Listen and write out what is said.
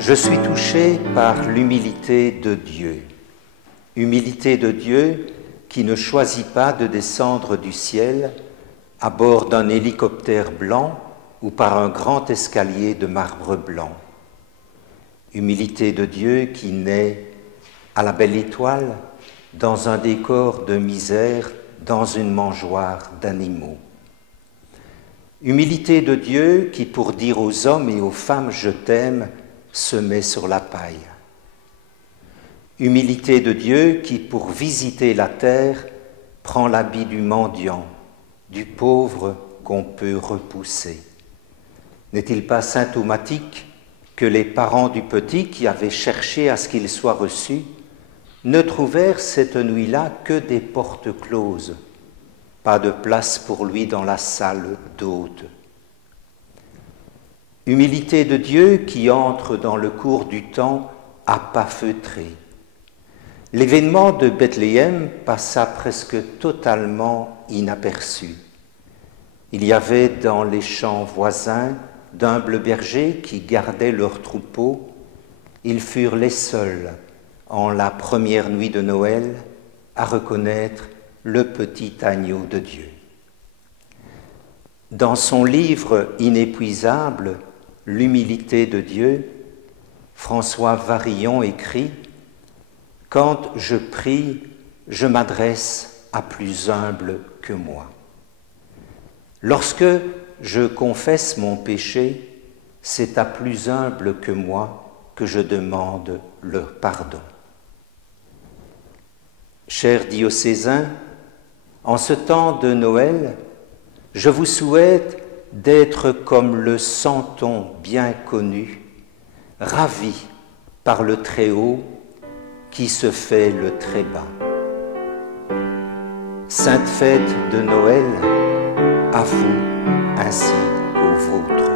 Je suis touché par l'humilité de Dieu. Humilité de Dieu qui ne choisit pas de descendre du ciel à bord d'un hélicoptère blanc ou par un grand escalier de marbre blanc. Humilité de Dieu qui naît à la belle étoile, dans un décor de misère, dans une mangeoire d'animaux. Humilité de Dieu qui, pour dire aux hommes et aux femmes « je t'aime », se met sur la paille. Humilité de Dieu qui, pour visiter la terre, prend l'habit du mendiant, du pauvre qu'on peut repousser. N'est-il pas symptomatique que les parents du petit, qui avaient cherché à ce qu'il soit reçu, ne trouvèrent cette nuit-là que des portes closes, pas de place pour lui dans la salle d'hôte. Humilité de Dieu qui entre dans le cours du temps à pas feutrés. L'événement de Bethléem passa presque totalement inaperçu. Il y avait dans les champs voisins d'humbles bergers qui gardaient leurs troupeaux. Ils furent les seuls, en la première nuit de Noël, à reconnaître le petit agneau de Dieu. Dans son livre inépuisable, L'humilité de Dieu, François Varillon écrit « Quand je prie, je m'adresse à plus humble que moi. Lorsque je confesse mon péché, c'est à plus humble que moi que je demande le pardon. » Chers diocésains, en ce temps de Noël, je vous souhaite d'être comme le santon bien connu, ravi par le Très-Haut qui se fait le Très-Bas. Sainte fête de Noël, à vous ainsi qu'aux vôtres.